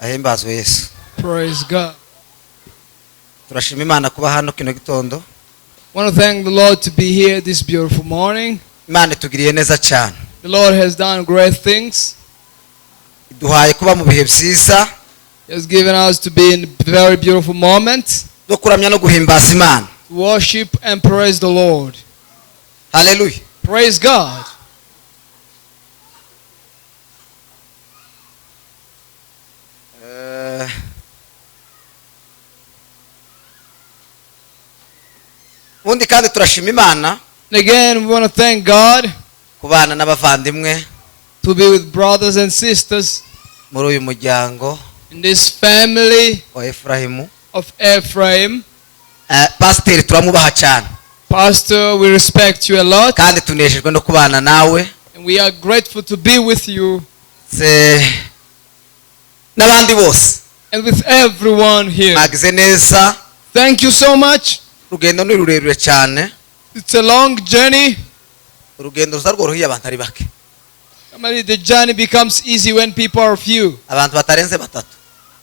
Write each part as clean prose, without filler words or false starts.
Ahimbazwe Yesu. Praise God. Turashima Imana kuba hano kino gitondo. Want to thank the Lord to be here this beautiful morning. Imana itugiriye neza cyane. The Lord has done great things. Duhaye kuba mu bihe byiza. He has given us to be in very beautiful moments. No kuramya no guhimbaza Imana. To worship and praise the Lord. Hallelujah. Praise God. Ubundi kandi turashima Imana. And again, we want to thank God Kubana n'abavandimwe to be with brothers and sisters muri uyu muryango in this family wa Efrahimu. of Ephraim. Pastor turamubaha cyane. Pastor, we respect you a lot. Kandi tunejejwe no kubana nawe. And we are grateful to be with you. N'abandi bose. And with everyone here. Mwagize neza. Thank you so much. Urugendo ni rurerure cyane. It's a long journey. Urugendo ruzarworoheye abantu ari bake. Normally the journey becomes easy when people are few. Abantu batarenze batatu.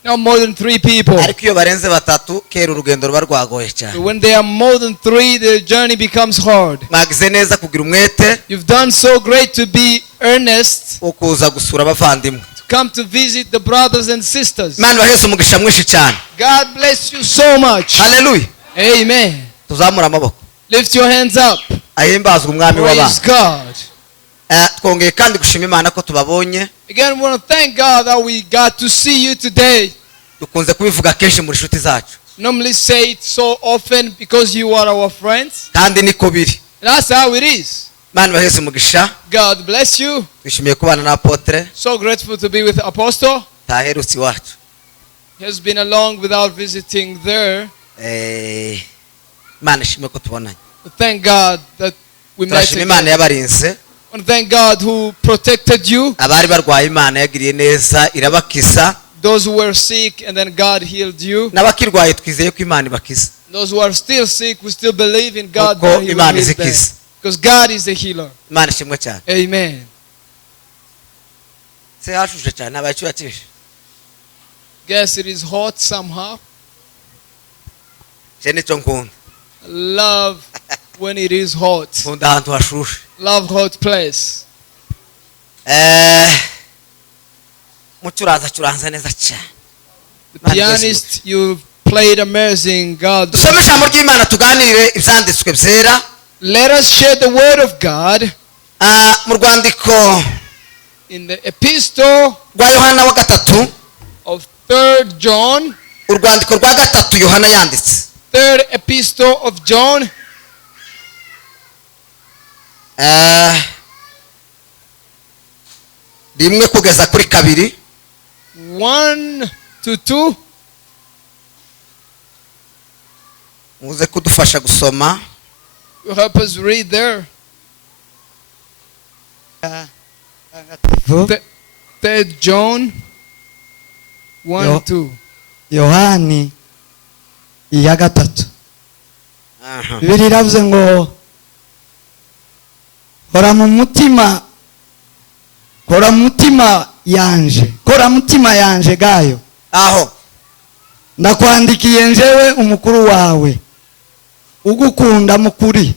Not more than 3 people. Ariko iyo barenze batatu kera urugendo ruba rwagoye cyane. So when there are more than 3, the journey becomes hard. Mwagize neza kugira umwete. You've done so great to be earnest. Wo kuza gusura abavandimwe. Come to visit the brothers and sisters. Imana bahese umugisha mwinshi cyane. God bless you so much. Hallelujah. Amen. Tuzamura amaboko. Lift your hands up. Ahimbazwe umwami Praise w'abantu. God. Twongeye kandi gushima Imana ko tubabonye. Again, we want to thank God that we got to see you today. Dukunze kubivuga kenshi muri nshuti zacu. Normally say it so often because you are our friends. Kandi niko biri. That's how it is. Imana bahese umugisha. God bless you. Twishimiye kubana na Apotre. So grateful to be with Apostle. Taherutse iwacu. He has been along without visiting there. Imana ishimwe ko tubonanye. Thank God that we met Turashima Imana again. yabarinze. And thank God who protected you. Abari barwaye Imana yagiriye neza irabakiza. Those who were sick and then God healed you. N'abakirwaye twizeye ko Imana ibakiza. Those who are still sick, we still believe in God Kuko that He will Imana heal them. izikiza. Because God is a healer. Imana ishimwe cyane. Amen. Se hashushe cyane abacyuya cyinshi. Guess it is hot somehow. Je nicyo nkunda. Love when it is hot. Nkunda ahantu hashushe. Love hot place. Mucuranza neza cyane. The pianist, you played amazing. God. Dusome ijambo ry'Imana tuganire ibyanditswe byera. Let us share the word of God. Mu rwandiko In the epistle rwa Yohana wa gatatu. of 3rd John. Urwandiko rwa gatatu Yohana yanditse. 3rd epistle of John. Rimwe kugeza kuri kabiri. 1 to 2. Muze kudufasha gusoma. You help us read there. 3rd John 1 2. Yohani iya gatatu. Bibiri iravuze ngo kora mu mutima yanje gayo. Aho Ndakwandikiye njewe umukuru wawe ugukunda mukuri.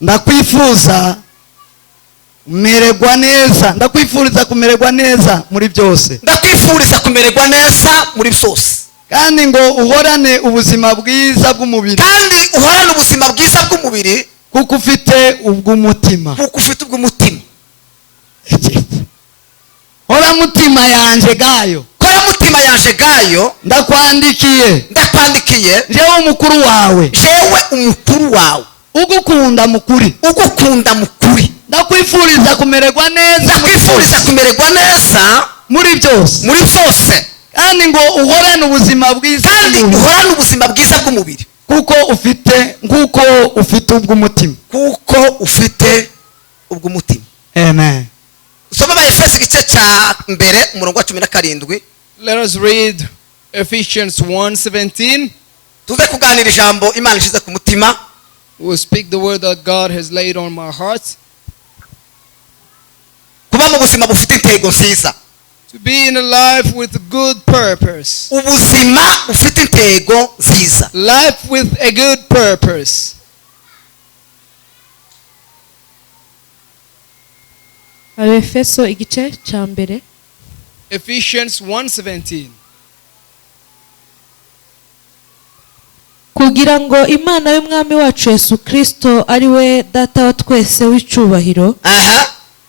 Ndakwifuriza kumererwa neza muri byose. Ndakwifuriza kumererwa neza muri byose. Kandi ngo uhorane ubuzima bwiza bw'umubiri. Kuko ufite ubw'umutima. Hora mutima yanje gayo. Ndakwandikiye jewe umukuru wawe. Ugukunda mukuri. Ndakwifuriza kumererwa neza muri byose. Kandi ngo uhorane ubuzima bwiza bw'umubiri. Kuko ufite ubw'umutima. Amen. Soma Efeso igice cya mbere umurongo wa 17. Let us read Ephesians 1:17. Tuze kuganira ijambo Imana ishize ku mutima. We will speak the word that God has laid on my heart. Kuba mu buzima bufite intego nziza. To be in a life with good purpose. ubuzima bufite intego nziza. Life with a good purpose. Abefeso igice cya mbere Ephesians 1:17. kugira ngo imana y'umwami wacu Yesu Kristo ari we data wa twese w'icyubahiro aha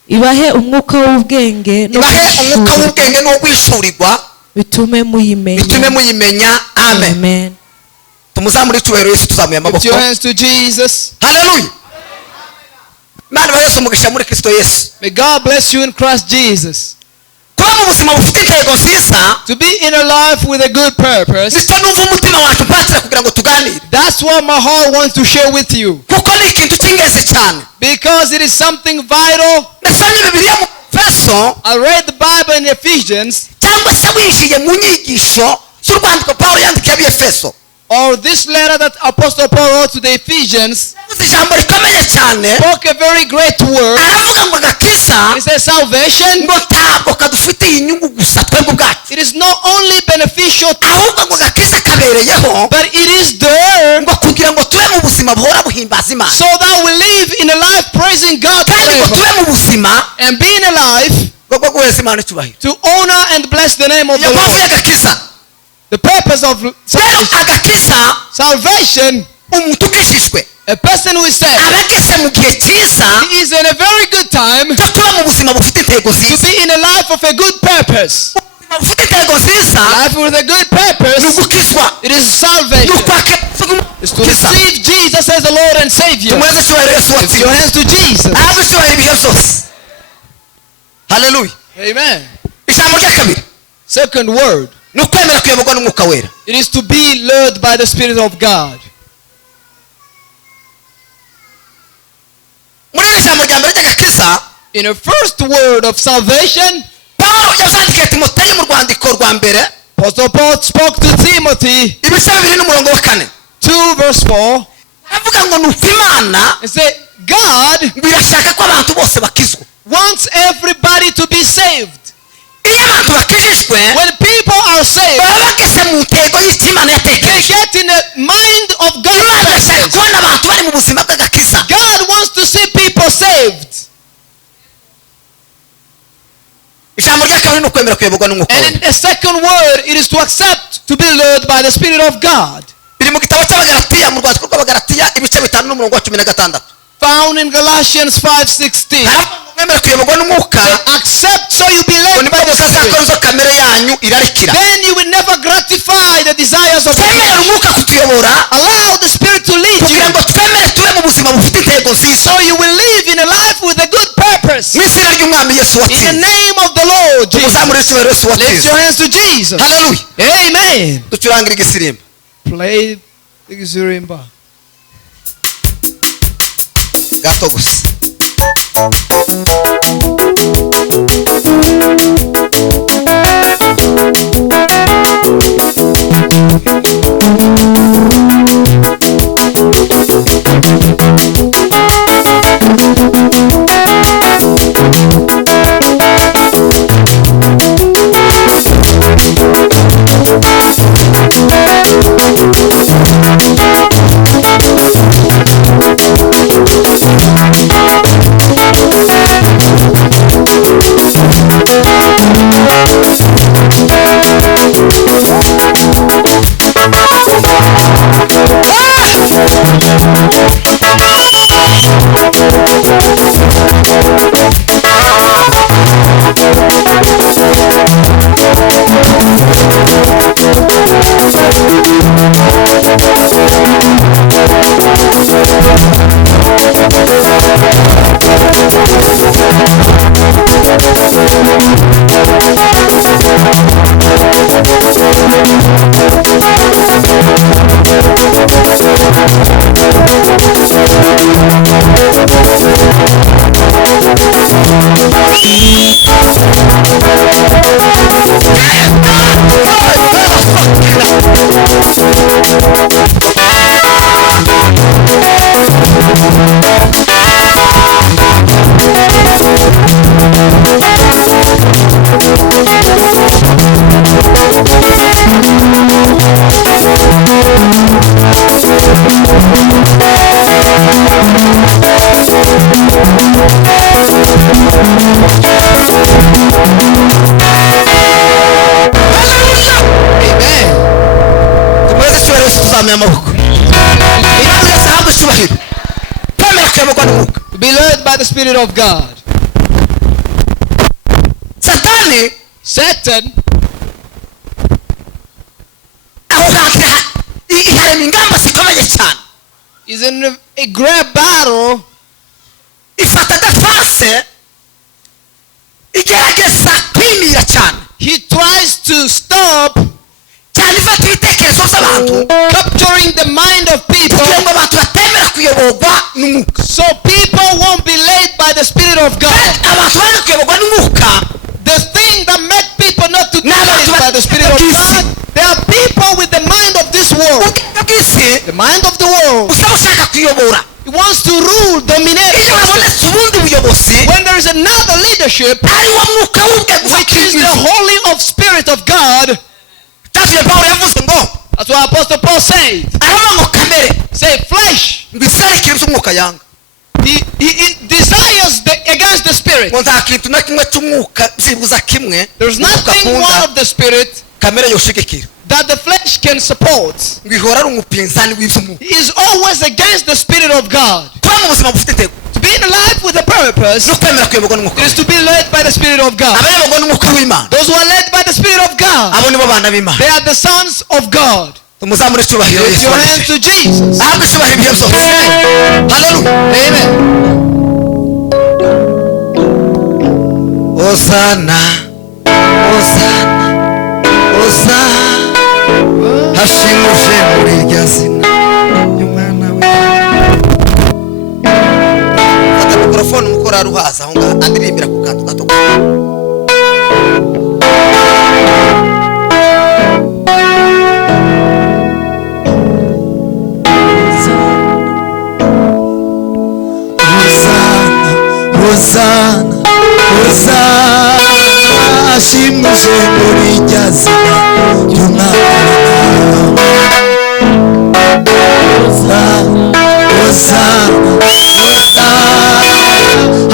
ibahe umwuka w'ubwenge no ibahe umwuka gushishurirwa, w'ubwenge no kwishurirwa bitume muyimenya. bitume muyimenya. amen. Amen. tumuzamure icyubahiro Yesu, tuzamuye Lift amaboko. your hands to Jesus. haleluya. imana ibahe Yesu umugisha muri Kristo Yesu. May God bless you in Christ Jesus. kuba mu buzima bufite intego nziza To be in a life with a good purpose. nicyo numva umutima wacu mpatira kugira ngo tuganire, That's what my heart wants to share with you. kuko ni ikintu cy'ingenzi cyane. Because it is something vital. nasomye bibiliya mu Efeso, I read the Bible in Ephesians, cyangwa se winjiye mu nyigisho z'urwandiko Pawulo yandikiye ab'Efeso, or this letter that Apostle Paul wrote to the Ephesians, yavuze ijambo rikomeye cyane. spoke a very great word. aravuga ngo agakiza He says salvation, ngo ntabwo kadufitiye inyungu gusa twebwe ubwacu, it is not only beneficial to, ahubwo ngo agakiza kabereyeho but it is there ngo kugira ngo tube mu buzima buhora buhimbaza Imana, so that we live in a life praising God kandi ngo forever, tube mu buzima and be in a life bwo guheza Imana icyubahiro. to honor and bless the name of the iyo mpamvu Lord. y'agakiza The purpose of rero salvation, agakiza salvation, umuntu ukijijwe a person who is saved, aba ageze mu gihe cyiza he is in a very good time cyo kuba mu buzima bufite intego to nziza. be in a life of a good purpose. ubuzima bufite intego nziza Life with a good ni purpose, ugukizwa, it is ni salvation. ukwakira It's to receive Jesus as the Lord and Savior. tumweze icyubahiro Yesu Lift your watsinze, hands to Jesus. ahabwe icyubahiro ibihe byose. haleluya. Amen. ijambo rya kabiri Second word, ni ukwemera kuyoborwa n'umwuka wera. it is to be led by the Spirit of God. muri iri jambo rya mbere ry'agakiza, In the first word of salvation, Pawulo yazandikiye Timoteyo mu rwandiko rwa mbere Apostle Paul spoke to Timothy, ibice 2:4 2 verse 4, avuga ngo ni uko Imana and said, God ngo irashaka ko abantu bose bakizwa. wants everybody to be saved. iyo abantu bakijijwe When people are saved, baba bageze mu ntego y'icyo Imana they yatekereje. get in the mind of God's Imana irashaka purpose. kubona abantu bari mu buzima bw'agakiza. God wants to see people saved. ijambo rya kabiri ni ukwemera kuyoborwa n'umwuka And wera. in the second word, it is to accept to be led by the Spirit of God. biri mu gitabo cy'abagalatiya, mu rwandiko rw'abagalatiya ibice 5:16. Found in Galatians 5:16. haravuga ngo mwemere kuyoborwa n'umwuka Accept so you be ngo led nibwo by the mutazakora Spirit. izo kamere yanyu irarikira. Then you will never gratify the desires of the twemere flesh. umwuka kutuyobora Allow the Spirit to lead kugira you, ngo twemere tube mu buzima bufite intego nziza, so you will live in a life with a good purpose. mu izina ry'umwami Yesu In the watsinze. name of the Lord Jesus. tumuzamure icyubahiro Yesu Lift watsinze. your hands to Jesus. haleluya. Amen. ducurangire igisirimba. Play the Zurimba. gato gusa. Spirit of God. satani Satan, aho hantu iharema ingamba zikomeye cyane, is in a great battle. ifata defense, igerageza kwimira cyane He tries to stop cyane, ifata ibitekerezo by'abantu capturing the mind of kugira people, ngo abantu batemera kuyoborwa n'umwuka. so people won't be led by the Spirit of God. Abantu bari kuyoborwa n'umwuka The thing that make people not to be Now, led by the Spirit of God, there are people with the mind of this world. ubwenge bw'isi The mind of the world. usaba ushaka kuyobora. He wants to rule, dominate. Iyo habonetse ubundi buyobozi When there is another leadership, ari wo mwuka w'ubwe which is the gufatira Holy of Spirit of God, tavuye Pawulo yavuze ngo that's what Apostle Paul said. aravuga ngo kamere Say flesh. ngo iserekere iby'umwuka yanga, He desires against the Spirit. ngo nta kintu na kimwe cy'umwuka byibuza kimwe There's umwuka nothing one akunda of the Spirit kamere yoshigikira, that the flesh can support. ngo ihora ari umupinzani w'iby'umwuka. He is always against the Spirit of God. kuba mu buzima bufite intego To be in life with a purpose no kwemera kuyoborwa n'umwuka is to be led by the Spirit of God. abayoborwa n'umwuka w'Imana Those who are led by the Spirit of God, abo nibo bana b'Imana. they are the sons of God. tumuzamure icyubahiro Lift Yesu your hands wacu. to Jesus. ahabwe icyubahiro ibihe byose. Haleluya. Amen. Hosana, Hosana, Hosana, hashimuje muri irya zina y'umwana we. Fata mikrofone umukorari uhaza aho ngaho andirimbira ku kantu gato. Hosana, Hosana, ashimuje muri irya zina ry'umwana. Hosana, Hosana, Hosana,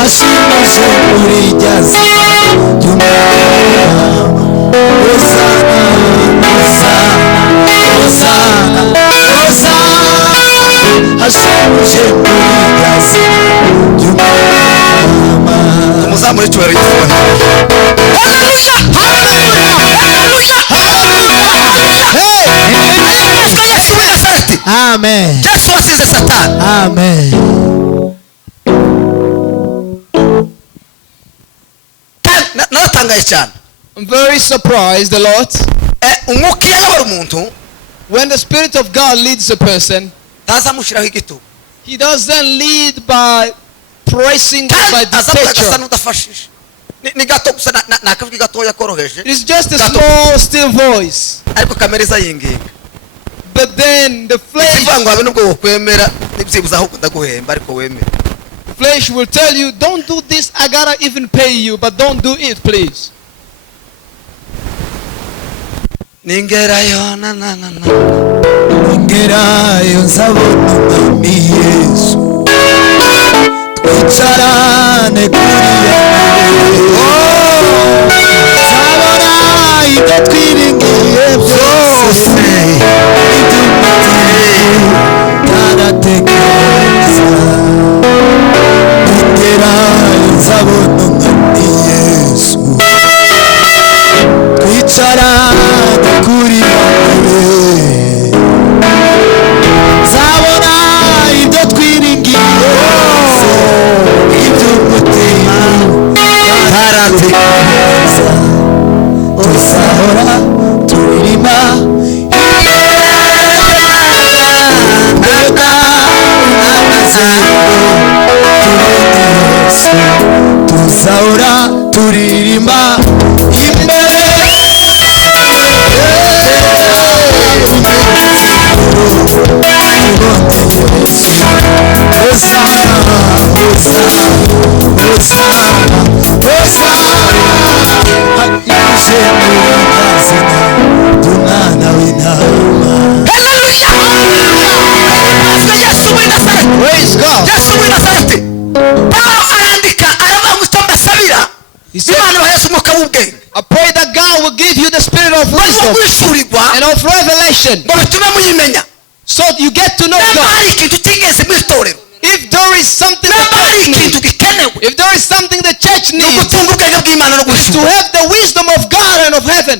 ashimuje muri irya zina ry'umwana. Hosana, Hosana, Hosana, Hosana, ashimuje muri irya zina ry'umwana. Tumuzamure icyubahiro Yesu wacu. Haleluya, haleluya, haleluya, haleluya. Yesu w'i Nazareti. Amen. Yesu watsinze Satani. Amen. Naratangaye cyane. I'm very surprised a lot. Umwuka iyo ayobora umuntu When the Spirit of God leads a person, ntazamushyiraho igitugu, He doesn't lead by pressing, by kandi azavuga agasa dictature. n'udafashije. Ni gato gusa, ni akajwi gatoya koroheje, It's just a small, still voice. ariko kamere izayinginga. But then the ikivuga ngo flesh, habe n'ubwo wokwemera n'ibyibuze ahubwo ndaguhemba ariko wemere. flesh will tell you, don't do this, I gotta even pay you, but don't do it, please. Ningerayo na Ngerayo nzabona umwami Yesu, twicarane kuri nzabona ibyo twiringiye byose, ntaratekereza. Ngerayo nzabona umwami Yesu, twicarane kuri nzabona ibyo twiringiye iby'umutima ntaratekereza. tuzahora turima tuzahora turirimba imbere Praise God. Yesu w'i Nazareti. Pawulo arandika aravuga ngo icyo mbasabira He said, Imana ibaheshe umwuka w'ubwenge I pray that God will give you the spirit of no wisdom guhishurirwa and of revelation, ngo bitume muyimenya. so you get to know Niba God. hari ikintu cy'ingenzi mu itorero If there is something the namba hari church ikintu needs, gikenewe if there is something the church ni needs, ugutunga ubwenge bw'imana no is to guhishura have the wisdom of God and of heaven.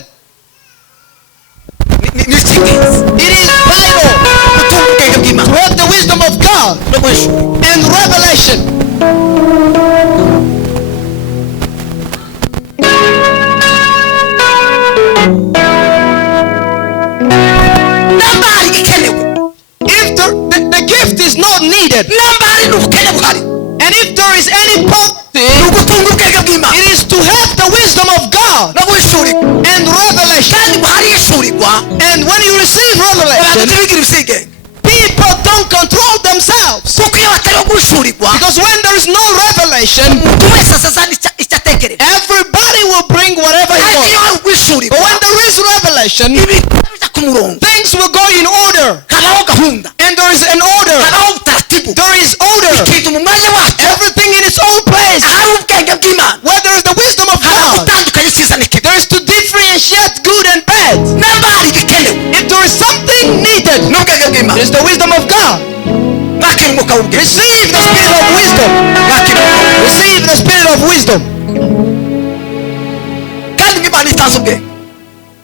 ni icy'ingenzi It is vital gutunga ubwenge to bw'imana have the wisdom of God no guhishura and revelation. namba hari igikenewe If the gift is not needed, namba hari n'ubukene buhari and if there is any poverty, ni ugutunga ubwenge bw'imana it is to have the wisdom of God no guhishurirwa and revelation. kandi buhari hishurirwa And when you receive abantu revelation, ntibigira ibyigenga people don't control themselves. kuko iyo batariho guhishurirwa Because when there is no revelation, umuntu wese azazana icyo atekereza everybody will bring whatever he ariko iyo wants. hari guhishurirwa But when there is revelation, ibintu bijya ku murongo things will go in order. habaho gahunda And there is an order. habaho utaratibu There is order. ikintu mu mwanya wacyo Everything in its own place. ahari ubwenge bw'imana Where there is the wisdom of habaho God, gutandukanya icyiza n'ikibi there is to differentiate good and bad. namba hari igikenewe If there is something needed, n'ubwenge it bw'imana is the wisdom of God. mwakira umwuka w'ubwenge Receive the spirit of wisdom. mwakira umwuka w'ubwenge Receive the spirit of wisdom. kandi nk'imana itanze ubwenge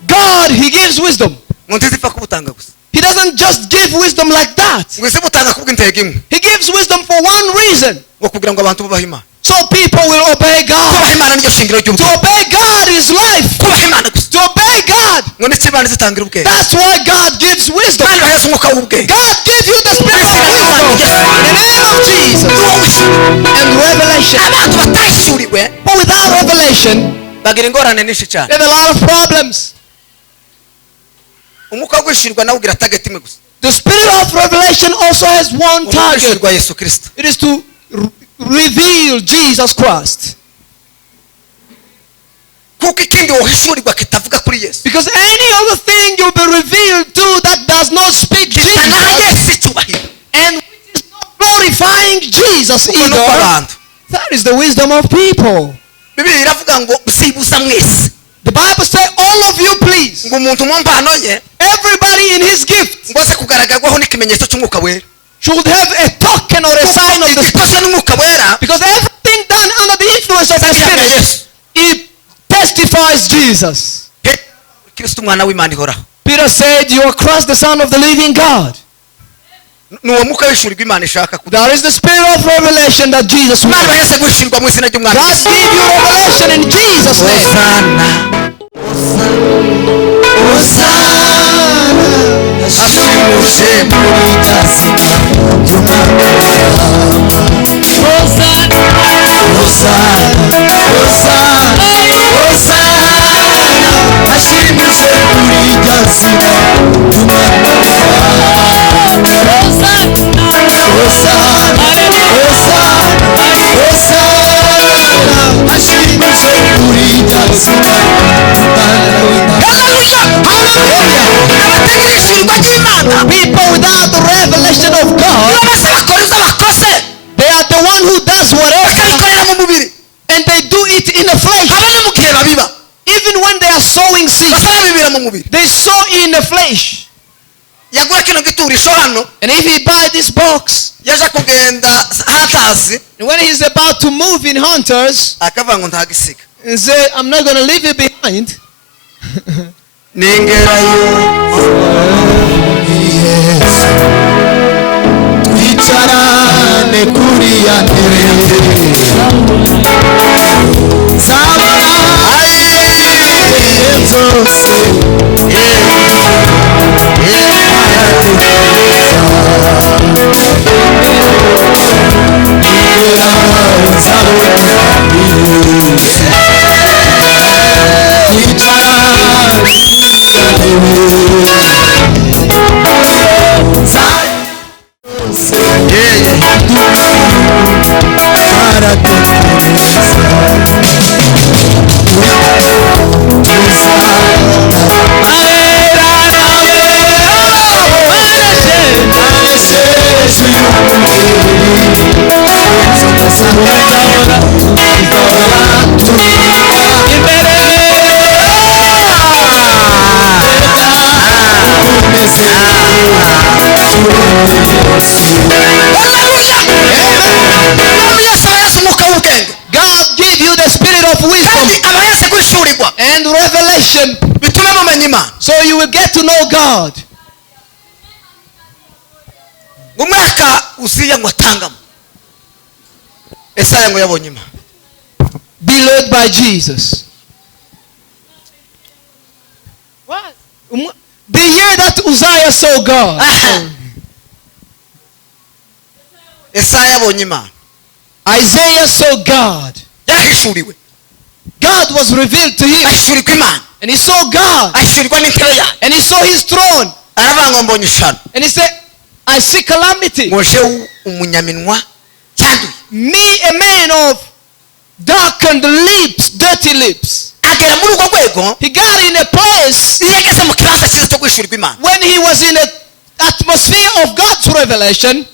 God, He gives wisdom. ngo ntizipfa kubutanga gusa He doesn't just give wisdom like that. ngo isi butanga kubw'intego imwe He gives wisdom for one reason. ngo kugira ngo abantu bubahe imana So people will obey God. kubaha imana niryo shingiro To ry'ubwenge obey God is life. kubaha imana gusa To obey God. ngo ndetse imana zitangira ubwenge That's why God gives wisdom. imana ibaheza umwuka w'ubwenge God gives you the spirit of wisdom. In the name of Jesus. niwo wishyura And revelation. abantu batashyuriwe But without revelation, bagira ingorane nyinshi cyane they have a lot of problems. umwuka wo guhishurirwa nawe ugira target imwe gusa The spirit of revelation also has one umwuka wo target. guhishurirwa yesu kirisito It is to reveal Jesus Christ. kuko ikindi wohishurirwa kitavuga kuri yesu Because any other thing you'll be revealed to that does not speak kitanaha Jesus yesu icyubahiro and which is not glorifying Jesus kuko nuko either, abantu that is the wisdom of people. bibiri iravuga ngo usibuza mwese The Bible says, all of you please, ngo umuntu mu mpano ye everybody in his gift ngo aze kugaragarwaho n'ikimenyetso cy'umwuka wera should have a token or a sign of the Spirit. igikozwe n'umwuka wera Because everything done under the influence of the bihamya Spirit, yesu it testifies Jesus. kirisito umwana w'imana ihoraho Peter said, you are Christ, the Son of the living God. ni uwo mwuka w'ishurirwa imana ishaka That is the spirit of revelation that Jesus imana wants. ibaheze guhishurirwa mu izina ry'umwami God yesu give you revelation in Jesus' name. Hosana Hosana ashimuse muri tasima y'umwami Hosana Hosana Hosana Hosana ashimuse muri tasima y'umwami Hosana Hosana ashimuse muri tasima Hallelujah! Hallelujah! abategereje ry'imana People without the revelation of God, bose bakora ibyo bakoze they are the one who does whatever, bakabikorera mu mubiri and they do it in the flesh. haba no mu gihe babiba Even when they are sowing seed, basa babibira mu mubiri they sow in the flesh. yagura kino giturisho hano And if he buy this box, yaje kugenda hatazi and when he's about to move in Hunters, akavuga ngo ntagisiga and say, I'm not going to leave it behind, ningerayo yesu twicarane kuri ya ntebe zabona ayiye byose mutume mumenya imana. So you will get to know God. Umwaka uziya ngo atangamo, Esaya ngo yabonye imana. Be led by Jesus. What? The year that Uzziah saw God. Esaya yabonye imana. Isaiah saw God. Yahishuriwe. God was revealed to him. Ahishurirwa imana. And he saw God. Ahishurirwa n'intebe yayo. And he saw his throne. Aravuga ngo mbonye ishano. And he said, I see calamity. Muje umunyaminwa cyanduye. Me, a man of darkened lips, dirty lips. Agera muri urwo rwego. He got in a place Iyo ageze mu kibanza cyiza cyo guhishurirwa imana. when he was in an atmosphere of God's revelation.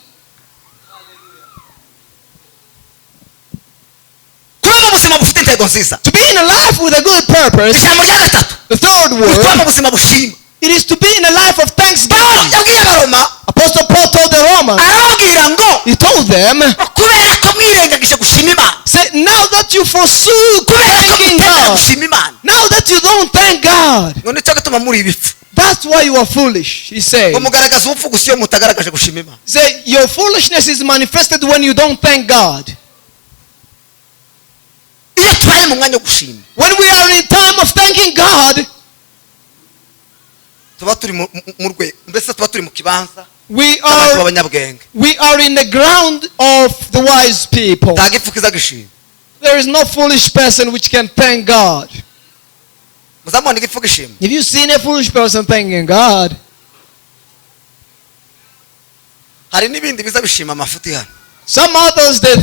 Kuba mu buzima bufite intego nziza. To be in a life with a good purpose. Ijambo rya gatatu. The third Kuba word, mu buzima bushima. it is to be in a life of Pawulo thanksgiving. yabwiye abaroma. Apostle Paul told the Romans, Arababwira ngo he told them, kubera ko mwirengagije gushima imana. said, now that you forsook Kubera ko thanking mutemera God, gushima imana. now that you don't thank God, Ngo nicyo gituma muri ibifu. that's why you are foolish, he said. Ngo mugaragaza ubupfu gusa iyo mutagaragaje gushima imana. Say, your foolishness is manifested when you don't thank God. Iyo tubaye mu mwanya wo gushima, When we are in time of thanking God, tuba turi mu rwego, mbese tuba turi mu kibanza we cy'abantu are b'abanyabwenge. in the ground of the wise people. Nta gipfu kiza gishima. There is no foolish person which can thank God. Muzamubona igipfu gishima. Have you seen a foolish person thanking God? Hari n'ibindi biza bishima amafuti hano. Some others, they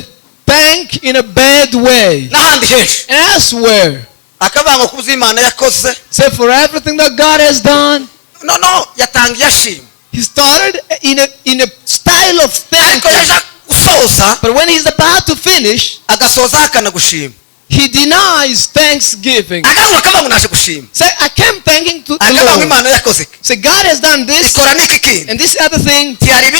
thank in a bad way. N'ahandi henshi. And elsewhere, Akavuga ngo kubuza imana yakoze. say for everything that God has done, No, yatangiye ashima. he started in a style of Ariko thanking. yaje gusoza, But when he's about to finish, agasoza ahakana gushima. he denies thanksgiving. Agaruka akavuga ngo naje gushima. Say, I came thanking to the Akavuga ngo Lord. imana yakoze iki? Say, God has done this Ikora n'iki kindi. and this other thing, Ntihari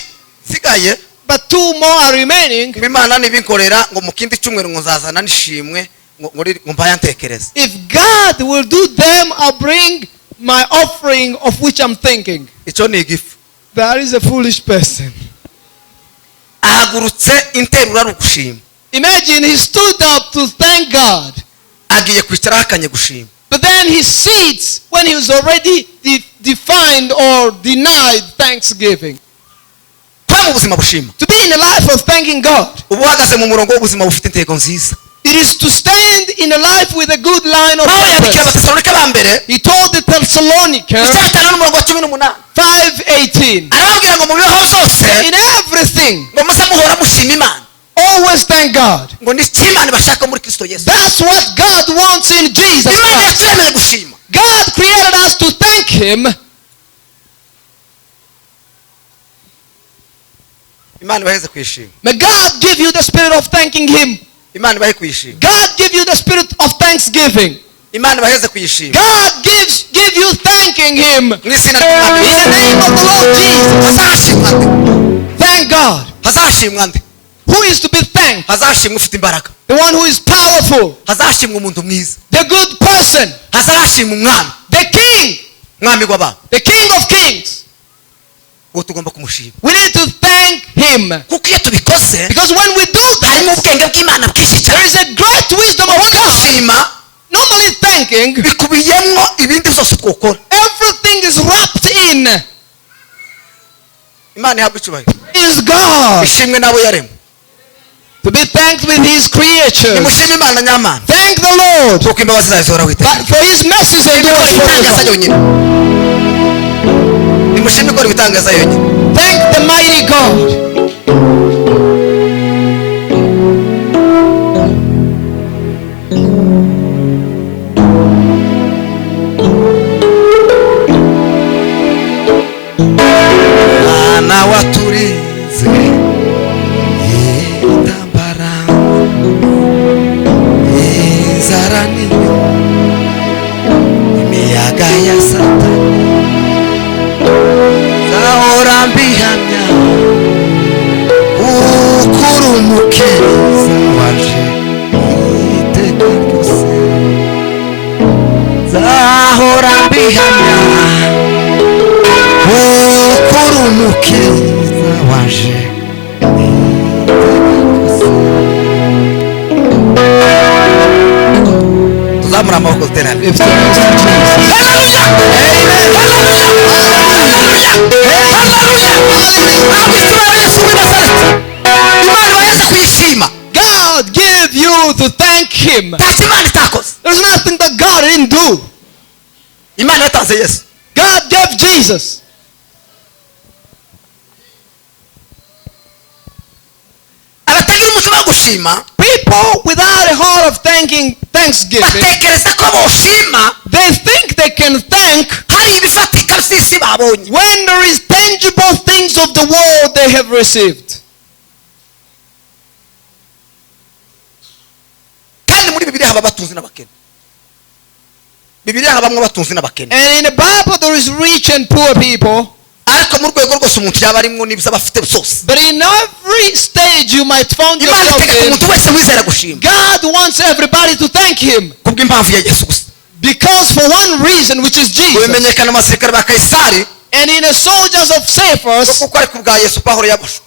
bisigaye. but two more are remaining. Ngo imana nibinkorera ngo mu kindi cyumweru ngo nzazana nishimwe ngo mpaya ntekereza. If God will do them, I'll bring my offering of which I'm thinking. Icyo ni igifu. That is a foolish person. Ahagurutse interura ari ugushima. Imagine he stood up to thank God, Agiye kwicara ahakanye gushima. but then he sits when he was already defined or denied thanksgiving. Kuba mu buzima bushima. To be in a life of thanking God, Uba uhagaze mu murongo w'ubuzima bufite intego nziza. it is to stand in a life with a good line of Pawulo yandikiye purpose. Abatesalonike ba mbere He told the Thessalonians, igice gatanu n'umurongo wa 18. 5:18, Arababwira ngo mu bibaho zose in everything, ngo muze muhora mushima imana. always thank God. Ngo ni cyo imana bashaka muri Kristo Yesu. That's what God wants in Jesus Imana Christ. yaturemeye gushima. God created us to thank Him. Imana ibaheze kwishima. May God give you the spirit of thanking Him. Imana ibahe kwishima. God give you the spirit of thanksgiving. Imana ibaheze kwishima. God give you thanking Him. Mu izina In ry'Umwami the Yesu. name of the Lord Jesus. Hazashimwa nde? Thank God. Hazashimwa nde? Who is to be thanked? Hazashimwa ufite imbaraga. The one who is powerful. Hazashimwa umuntu mwiza. The good person. Hazashimwa umwami. The king. Mwami w'abami. The king of kings. Uwo tugomba kumushima. We need to thank Him. Kuko iyo tubikoze Because when we do harimo that, ubwenge bw'Imana bwinshi there cyane. is a great wisdom of God. Gushima Normally thanking, bikubiyemo ibindi byose twokora. everything is wrapped in. Imana ihabwe icyubahiro. Is God. Ishimwe n'abo yaremwe. To be thanked with His creatures. Nimushime Imana nyamana. Thank the Lord. Kuko imbabazi zayo zihoraho iteka. But for His mercies endures Ibitangaza forever. yonyine. Nimushime ikora ibitangaza yonyine. Thank the mighty God. Mwana waturinze itambara inzara n'inyuma imiyaga ya Satani zahora mbihamya ukuri umukiza waje iteka ryose zahora mbihamya gihamya ukuri umukiza waje tuzamura amaboko duterane. Lift your hands to Jesus. Haleluya! Haleluya! Haleluya! Ntabwo isura Yesu w'i Nazareti Imana ibahereza kuyishima. God give you to thank Him. Ntacyo Imana itakoze. There's nothing that God didn't do. Imana yatanze Yesu. God gave Jesus. Abatagira umutima wo gushima People without a heart of thanksgiving, batekereza ko boshima they think they can thank hari ibifatika by'isi babonye. when there is tangible things of the world they have received. Kandi muri Bibiliya haba abatunzi n'abakene. Bibiliya habamwe abatunzi n'abakene. And in the Bible there is rich and poor people. Ariko mu rwego rwose umuntu yaba arimwo n'ibyo aba afite byose. But in every stage you might find Imana yourself itegeka in, umuntu wese wizera gushima God wants everybody to thank Him. kubw'impamvu ya Yesu gusa. Because for one reason, which is Jesus. Bimenyekana abasirikare ba Kayisari And in the soldiers of Cephas, kuko ari kubwa Yesu Pawulo yaboshwe.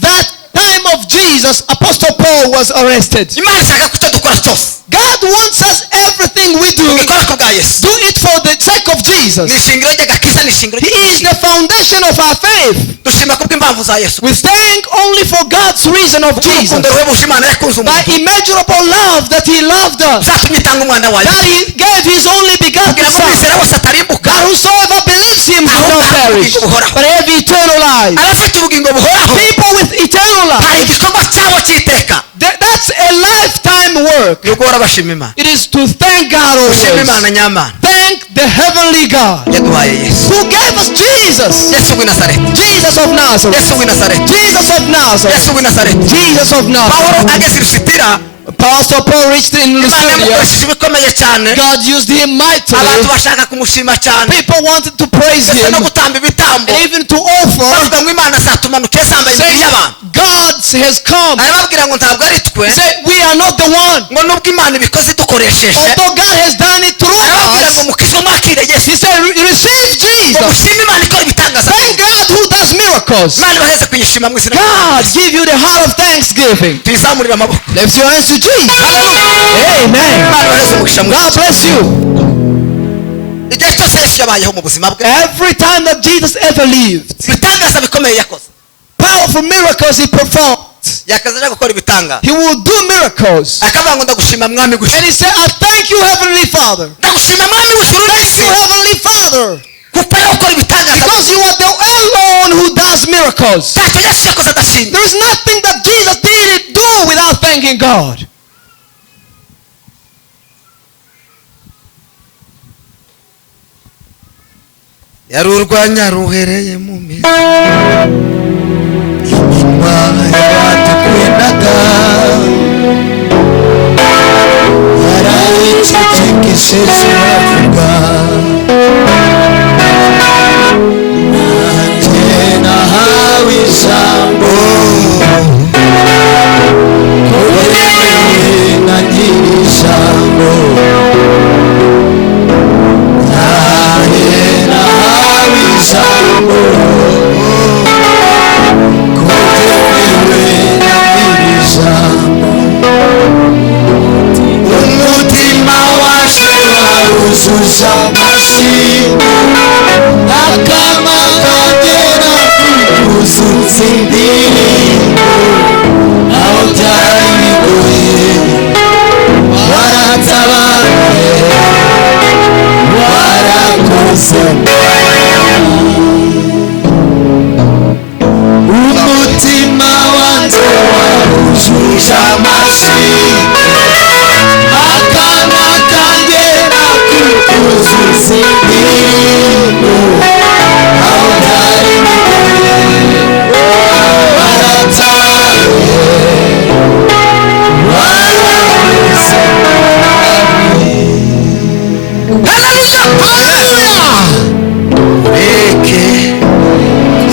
that time of Jesus, Apostle Paul was arrested. Imana ishaka ko icyo dukora cyose God wants us everything we do, tugikora kubwa Yesu. do it for the sake of Ni Jesus. ishingiro ry'agakiza, ni ishingiro He is ry'agakiza. the foundation of our faith. Dushima kubw'impamvu za Yesu. We thank only for God's reason of Jesus. Urukundo ruhebuje Imana yakunze By umuntu immeasurable love that He loved us, zatumye itanga umwana wayo that He gave His only begotten kugira ngo Son, umwizera wese atarimbuka that whosoever believes Him will not perish, but have eternal life. abafite ubugingo buhoraho. People with eternal hari life, igikorwa cyabo cy'iteka that's a lifetime work. ni uguhora bashima Imana. It is to thank God Dushima Imana always. nyamana Thank the heavenly God yaduhaye Yesu. who gave us Jesus. Yesu w'i Nazareti. Jesus of Nazareth. Yesu w'i Nazareti. Jesus of Nazareth. Yesu w'i Nazareti. Jesus of Pawulo Nazareth. ageze i Lusitira Pastor Paul reached in Imana Lucidia. yamukoresheje ibikomeye cyane. God used him Abantu mightily. bashaka kumushima cyane People wanted to praise ndetse him no gutamba ibitambo and even to offer, bavuga ngo Imana azatumanuka zambaye imibiri saying, y'abantu. God has come. arababwira ngo ntabwo ari twe He said, we are not the one. ngo nubwo Imana ibikoze dukoresheje Although God has done it through arababwira ngo us, mukizwe mwakire Yesu. He said, receive ngo Jesus. mushime Imana ikora ibitangaza. Thank God who does miracles. Imana ibaheze kuyishima mu izina rya God Yesu. give you the heart of thanksgiving. tuyizamurire amaboko. Lift your hands to Jesus. Amen. Imana ibaheze umugisha mwinshi. God bless you. igihe cyose Yesu yabayeho mu buzima bwe Every time that Jesus ever lived, ibitangaza bikomeye yakoze. powerful miracles He performed. yakaza aje gukora ibitangaza He will do miracles. akavuga ngo ndagushima mwami gushima. And He said, I thank you, Heavenly Father. ndagushima mwami w'ijuru Thank n'isi you, Heavenly Father. kuko ariwe ukora ibitangaza. Because you are the alone who does miracles. ntacyo Yesu yakoze adashimye. There is nothing that Jesus didn't do without thanking God. yarurwanya ruhereye mu mizi iminwa y'abatukwendaga yarayicecekesheje bavuga nanjye nahawe ijambo korewe na nyiri ijambo umutima waje waruzuza amashyi akama kagera kukuzuza indirimbo aho byari bigoye waratabaye warakoze umutima wanjye warujuje amashyi akana kanjye nakukuzuza indirimbo aho byari bigoye waratabaye warakoze. Haleluya! Haleluya! Reke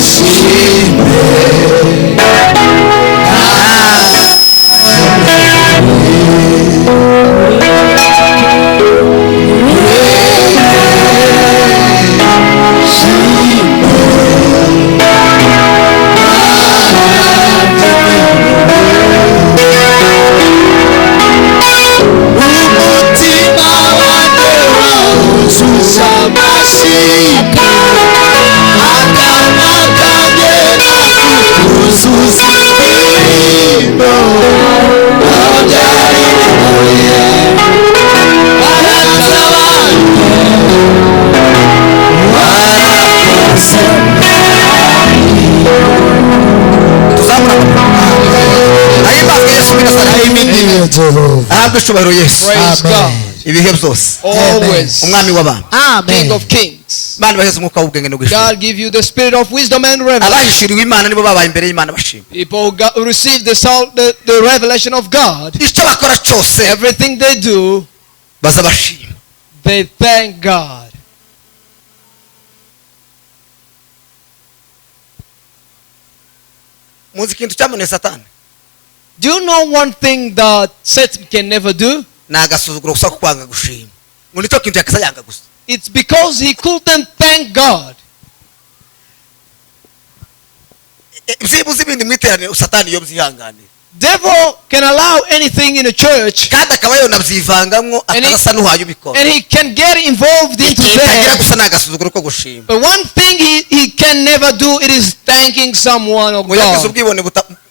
shime Marika akanwa kanjye nakuzuza indirimbo aho byari bigoye waratabanje warakoze ahimbazwe Yesu birasana ahimidiwe Jehova ahabwe icyubahiro Yesu Praise God. ibihe byose Always. umwami w'abantu King of kings. Imana ibaheze umwuka w'ubwenge no gushima God give you the spirit of wisdom and revelation. abahishuriwe Imana nibo babaye imbere y'Imana bashima People receive the revelation of God. icyo bakora cyose Everything they do, baza bashima they thank God. muzi ikintu cyamuneye Satani Do you know one thing that Satan can never do? ni agasuzuguro gusa ko kwanga gushima ngo nicyo kintu yakaza yanga gusa It's because he couldn't thank God. byibuze ibindi mu iteraniro Satani iyo byihanganira Devil can allow anything in a church, kandi akaba yonabyivangamwo akasa n'uhaye ubikora and he can get involved into itagira that. gusa ni agasuzuguro ko gushima But one thing he can never do, it is thanking someone of ngo yagize God. ubwibone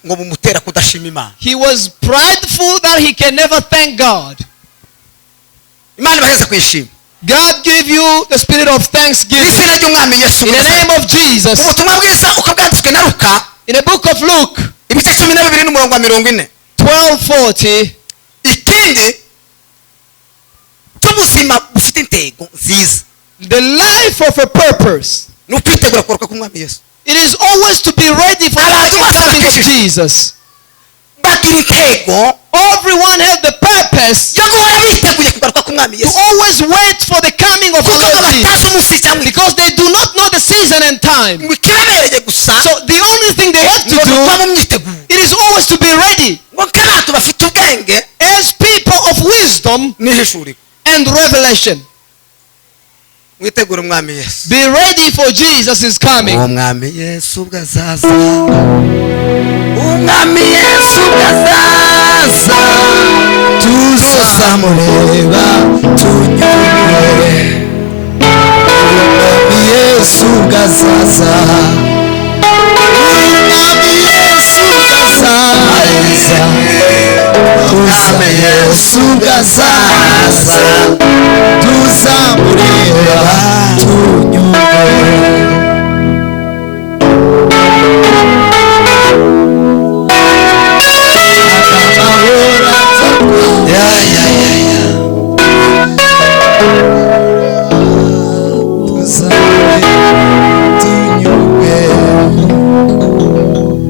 ngo bumutera kudashima Imana He was prideful that he can never thank God. Imana ibaheze kwishima God give you the spirit of thanksgiving. izina ry'umwami Yesu In the name of Jesus. ubutumwa bwiza uko bwanditswe na Luka In the book of Luke ibice 12 n'umurongo wa 40 12:40, ikindi cy'ubuzima bufite intego nziza the life of a purpose. ni ukwitegura kugaruka k'umwami Yesu It is always to be ready for the second coming of Jesus. bagira intego Everyone has the purpose yo guhora biteguye kugaruka k'umwami to Yesu always wait for the coming of kuko our Lord Jesus, batazi umunsi cyangwa because they do not know the season and time. ngo ikibabereye gusa So the only thing they have to ngo do, kuba mu myiteguro it is always to be ready ngo nk'abantu bafite ubwenge as people of wisdom n'ihishuriro and revelation. mwitegure umwami Yesu Be ready for Jesus is coming. uwo mwami Yesu ubwo azaza umwami Yesu ubwo azaza tuzamureba tunyurwe umwami Yesu gazaza umwami Yesu gazaza umwami Yesu gazaza tuzamureba tunyurwe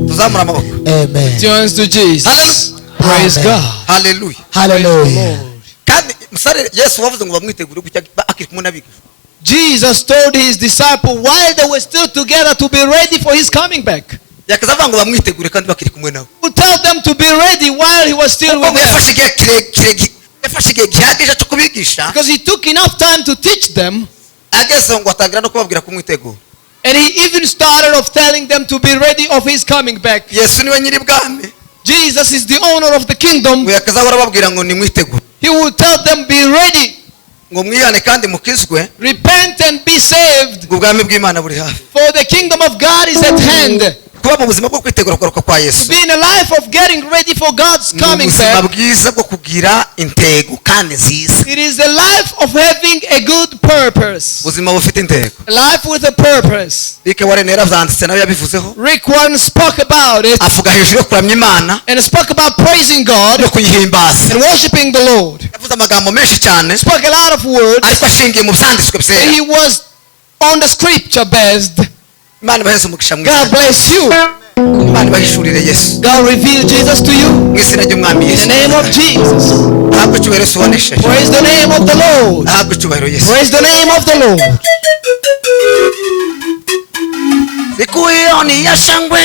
tuzamura amaboko Amen. Turns to Jesus. Hallelujah. Praise Amen. God. haleluya Hallelujah. kandi musare Yesu wavuze ngo bamwitegure gutya akiri kumwe n'abigisha Jesus told his disciples while they were still together to be ready for his coming back. yakaza avuga ngo bamwitegure kandi bakiri kumwe nawe To tell them to be ready while he was still with ubwo them. yafashe igihe kirekire yafashe igihe gihagije cyo kubigisha Because he took enough time to teach them, ageze ngo atangira no kubabwira kumwitegura and he even started of telling them to be ready of his coming back. Yesu niwe nyiri bwami Jesus is the owner of the kingdom. ngo yakaza ahora ababwira ngo nimwitegure He will tell them, be ready, ngo mwihane kandi mukizwe repent and be saved, ngo ubwami bw'Imana buri hafi for the kingdom of God is at hand. kuba mu buzima bwo kwitegura kugaruka kwa To Yesu be in a life of getting ready for God's ni coming ubuzima back. bwiza bwo kugira intego kandi nziza It is a life of having a good purpose. ubuzima bufite intego A life with a purpose. Rick Warren yarabyanditse nawe yabivuzeho Rick Warren spoke about it avuga hejuru yo kuramya Imana and spoke about praising God no kuyihimbaza and worshiping the Lord. yavuze amagambo menshi cyane Spoke a lot of words. ariko ashingiye mu byanditswe And byera he was on the scripture based. Imana ibaheze umugisha God mwiza bless you. Imana ibahishurire Yesu God reveal Jesus to you. mu izina ry'umwami In Yesu the name of Jesus. ahabwe icyubahiro Yesu wanesheje Praise the name of the Lord. ahabwe icyubahiro Yesu Praise the name of the Lord. siku hiyo ni ya shangwe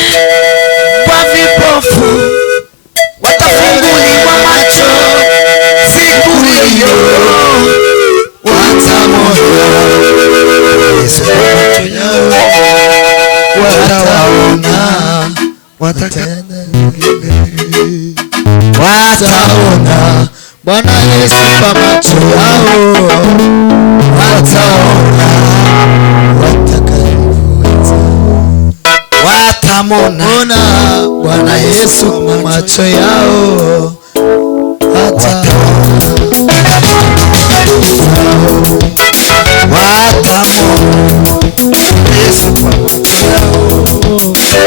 kwa vipofu watafunguliwa macho siku hiyo watamwona Yesu kwa macho yao wataona wataona Bwana Yesu kwa macho yao, wataona watamona Bwana Yesu kwa macho yao Yesu kwa macho yao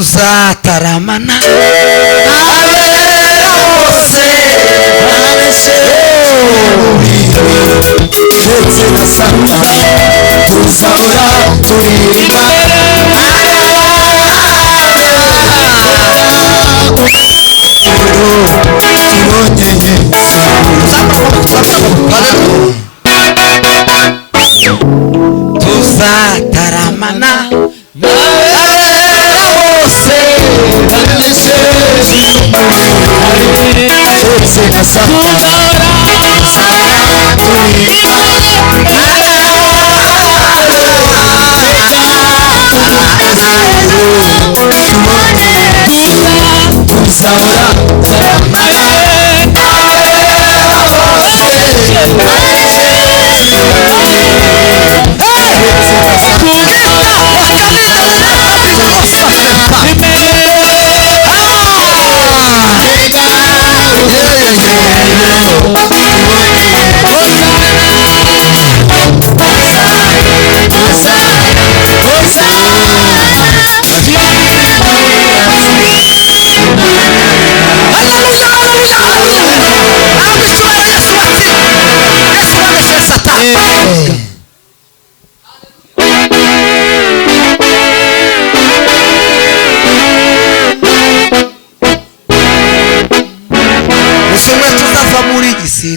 tuzataramana abera bose ndetse na Satani tuzahora turirimba tubonye Yesu tuzataramana abera bose ndetse na Satani tuzahora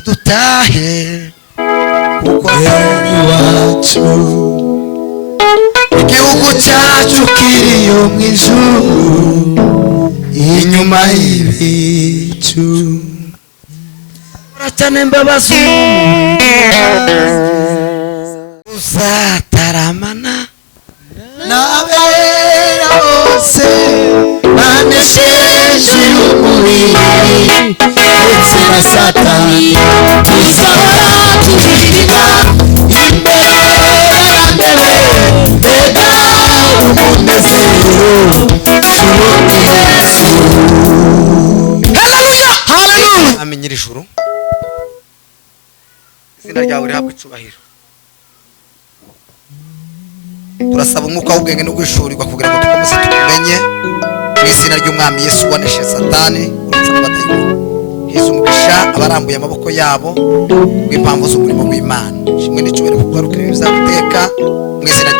dutahe kuko iwacu igihugu cyacu kiriyo mu ijuru inyuma y'ibicu cyane mbabazi uzataramana n'abera bose banesheje umubiri ndetse na Satani tuzahora turirimba imbere y'abandebe mbega umunezero tubonye Yesu. haleluya amenyera ijuru izina ryawe rihabwa icubahiro turasaba umwuka w'ubwenge no guhishurirwa kugira ngo dukomeze tukumenye mu izina ry'umwami Yesu waneshe Satani uretse n'abadayimoni hiza umugisha abarambuye amaboko yabo rw'impamvu z'umurimo w'Imana shimwe n'icyubahiro kugarukira ibizaguteka mu izina